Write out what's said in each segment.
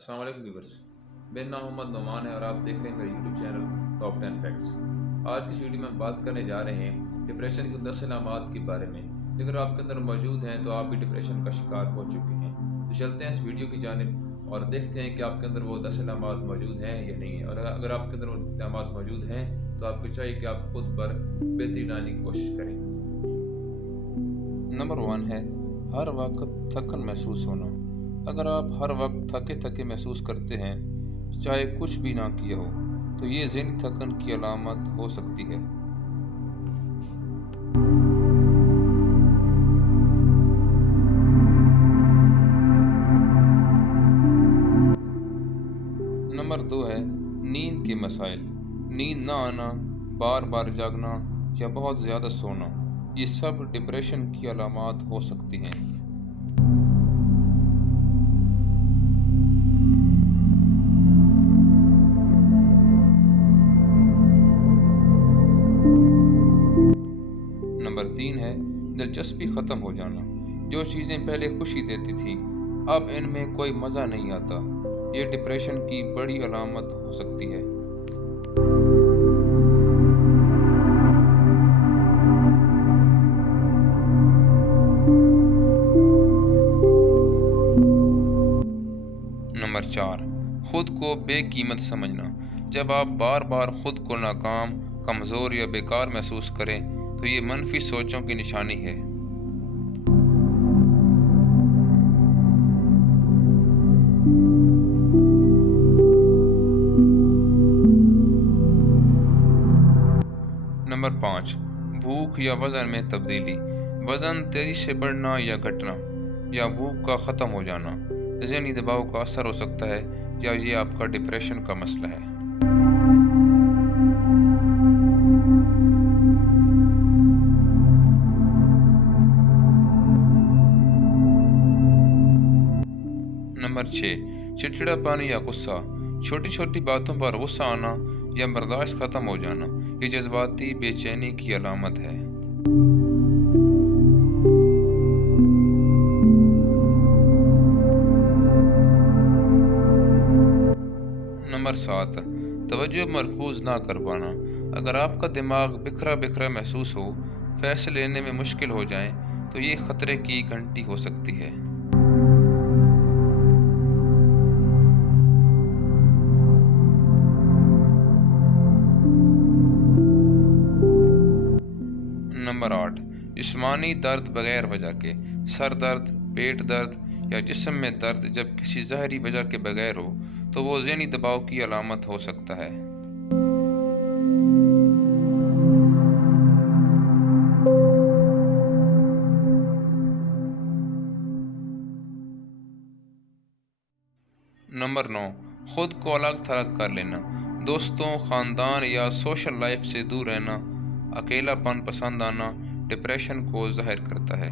السلام علیکم ویورس، میرا نام محمد نعمان ہے اور آپ دیکھ رہے ہیں میرے یوٹیوب چینل ٹاپ 10 فیکٹس۔ آج کی اس ویڈیو میں ہم بات کرنے جا رہے ہیں ڈپریشن کے 10 علامات کے بارے میں۔ اگر آپ کے اندر موجود ہیں تو آپ بھی ڈپریشن کا شکار ہو چکے ہیں۔ تو چلتے ہیں اس ویڈیو کی جانب اور دیکھتے ہیں کہ آپ کے اندر وہ 10 علامات موجود ہیں یا نہیں ہیں، اور اگر آپ کے اندر وہ علامات موجود ہیں تو آپ کو چاہیے کہ آپ خود پر بہتری لانے کی کوشش کریں۔ نمبر 1 ہے ہر وقت تھکن محسوس ہونا۔ اگر آپ ہر وقت تھکے تھکے محسوس کرتے ہیں، چاہے کچھ بھی نہ کیا ہو، تو یہ ذہنی تھکن کی علامت ہو سکتی ہے۔ نمبر 2 ہے نیند کے مسائل۔ نیند نہ آنا، بار بار جاگنا یا بہت زیادہ سونا، یہ سب ڈپریشن کی علامات ہو سکتی ہیں۔ نمبر 3 ہے دلچسپی ختم ہو جانا۔ جو چیزیں پہلے خوشی دیتی تھیں اب ان میں کوئی مزہ نہیں آتا، یہ ڈپریشن کی بڑی علامت ہو سکتی ہے۔ نمبر 4 خود کو بے قیمت سمجھنا۔ جب آپ بار بار خود کو ناکام، کمزور یا بیکار محسوس کریں تو یہ منفی سوچوں کی نشانی ہے۔ نمبر 5 بھوک یا وزن میں تبدیلی۔ وزن تیزی سے بڑھنا یا گھٹنا، یا بھوک کا ختم ہو جانا ذہنی دباؤ کا اثر ہو سکتا ہے، یا یہ آپ کا ڈپریشن کا مسئلہ ہے۔ نمبر 6 چڑچڑا پن یا غصہ۔ چھوٹی چھوٹی باتوں پر غصہ آنا یا برداشت ختم ہو جانا، یہ جذباتی بے چینی کی علامت ہے۔ نمبر 7 توجہ مرکوز نہ کر پانا۔ اگر آپ کا دماغ بکھرا بکھرا محسوس ہو، فیصلے لینے میں مشکل ہو جائیں، تو یہ خطرے کی گھنٹی ہو سکتی ہے۔ نمبر 8 جسمانی درد بغیر وجہ کے۔ سر درد، پیٹ درد یا جسم میں درد جب کسی ظاہری وجہ کے بغیر ہو تو وہ ذہنی دباؤ کی علامت ہو سکتا ہے۔ نمبر 9 خود کو الگ تھلگ کر لینا۔ دوستوں، خاندان یا سوشل لائف سے دور رہنا، اکیلا پن پسند آنا ڈپریشن کو ظاہر کرتا ہے۔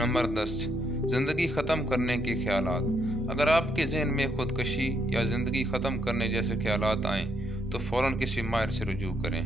نمبر 10 زندگی ختم کرنے کے خیالات۔ اگر آپ کے ذہن میں خودکشی یا زندگی ختم کرنے جیسے خیالات آئیں تو فوراً کسی ماہر سے رجوع کریں۔